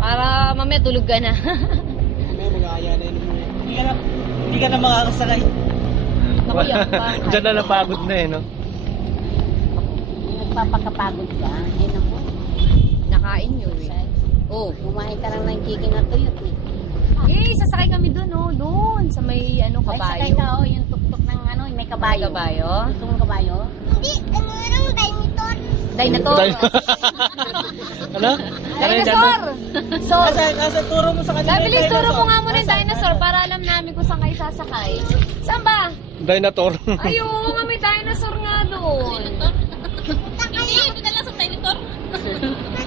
Para mamaya tulog ka na. Mamaya mag-aaya na yun. Hindi ka na makakasakay. Naku, yan pa. Diyan na napagod na eh, no? Nagpapakapagod ka. Ayun ako. Nakain yun eh. Oh. Kumain ka lang ng chicken na tuyot eh. Eh, sasakay kami dun, oh. Doon, sa may ano, Ay, kabayo. sakay ka oh. Yung tuktok ng ano, may kabayo. May kabayo? Gusto mong kabayo? Hindi, ano lang, dinosaur. Dinosaur. Ano? Dinosaur! So, Nasa turo mo sa kanila. Bilis, turo mo nga muna yung dinosaur para alam namin kung saan kayo sasakay. Saan ba? Dinosaur. Ay, oo nga, may dinosaur nga doon. Hindi na lang sa dinosaur.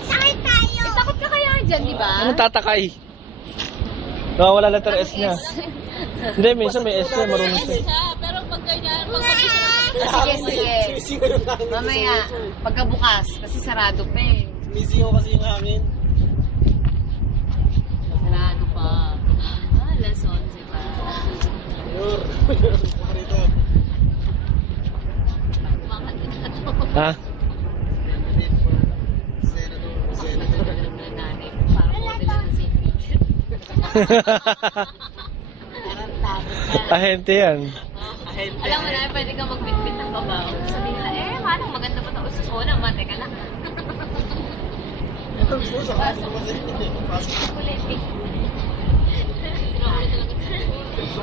Sakay tayo. Eh, takot ka kaya dyan, di ba? Ano tatakay? Wala letter S niya. Hindi, minsan may S niya, marunong siya. Pero pag ganyan, Sige, sige. Mamaya, pagkabukas, kasi sarado pa eh. Misiyo kasi yung hangin. Sarado pa. Alas 11 pa. Ha? Ahente yan. Alam mo na, pwede ka magbitbit ng babaw. Sabihin nila, eh, manong maganda pa ito. Usus na, mate ka lang. Kulit eh.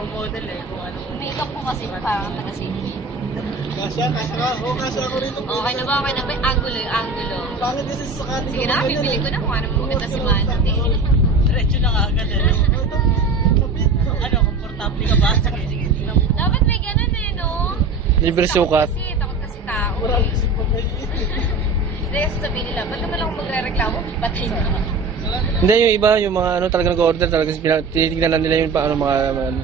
Model eh, kung ano. Makeup ko kasi parang taga-safety. Kasya ka. Oo, kasya ako rito. Okay na ba? Okay na ba? Yung angulo. Bakit kasi sa kanin? Sige na, bibili ko na kung ano maganda si Manong eh. Diretso na ka agad eh. Ano, komportable ka ba? Sige. Dapat may ganun eh, no? Libre sukat. Takot kasi tao eh. Hindi, sasabihin nila, ba't naman ako magre-reklamo? Patay na. Hindi, yung iba, yung mga ano talaga nag-order talaga tinitignan na nila yung paano mga ano.